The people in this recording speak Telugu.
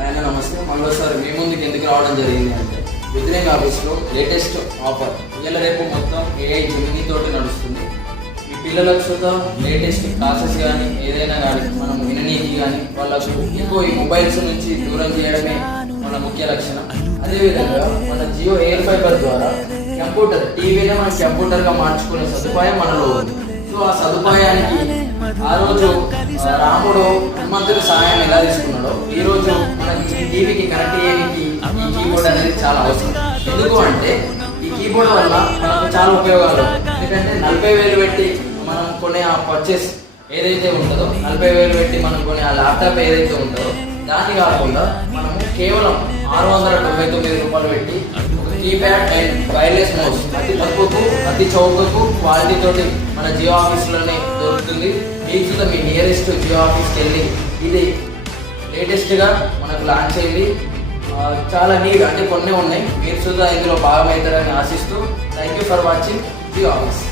ఆయన నమస్తే. మరోసారి మీ ముందుకు ఎందుకు రావడం జరిగింది అంటే రుద్రేంగ్ ఆఫీస్లో లేటెస్ట్ ఆఫర్ ఇవాళ రేపు మొత్తం ఏఐ జెమినీ తోటి నడుస్తుంది. మీ పిల్లలకు సుతా లేటెస్ట్ క్లాసెస్ కానీ ఏదైనా కానీ మనం విననీకి కానీ వాళ్ళకు ఇంకో ఈ మొబైల్స్ నుంచి దూరం చేయడమే మన ముఖ్య లక్షణం. అదేవిధంగా మన జియో ఎయిర్ ఫైబర్ ద్వారా కంప్యూటర్ టీవీనే మనం కంప్యూటర్గా మార్చుకునే సదుపాయం మనలో ఉంది. సో ఆ సదుపాయానికి ఆ రోజు రాముడు హనుమంతుడి సహాయం ఎలా తీసుకున్నాడో ఈ రోజు మన టీవీకి కనెక్ట్ చేయడానికి ఈ కీబోర్డ్ అనేది చాలా అవసరం. ఎందుకు అంటే ఈ కీబోర్డ్ వల్ల మనకు చాలా ఉపయోగాలు. ఎందుకంటే 40,000 పెట్టి మనం కొనే ఆ పర్చేస్ ఏదైతే ఉంటుందో 40,000 పెట్టి మనం కొనే ఆ ల్యాప్టాప్ ఏదైతే ఉంటుందో దాన్ని కాకుండా మనము కేవలం 699 రూపాయలు పెట్టి కీప్యాడ్ అండ్ వైర్లెస్ మౌస్ అతి తక్కువకు అతి చౌకకు క్వాలిటీ తోటి మన జియో ఆఫీస్లోనే దొరుకుతుంది. మీకు మీ నియరెస్ట్ జియో ఆఫీస్కి వెళ్ళి ఇది లేటెస్ట్గా మనకు లాంచ్ అయింది. చాలా నీట్ అంటే కొన్ని ఉన్నాయి. మీరు సుధా ఇందులో భాగమవుతారని ఆశిస్తూ thank you for watching Jio office.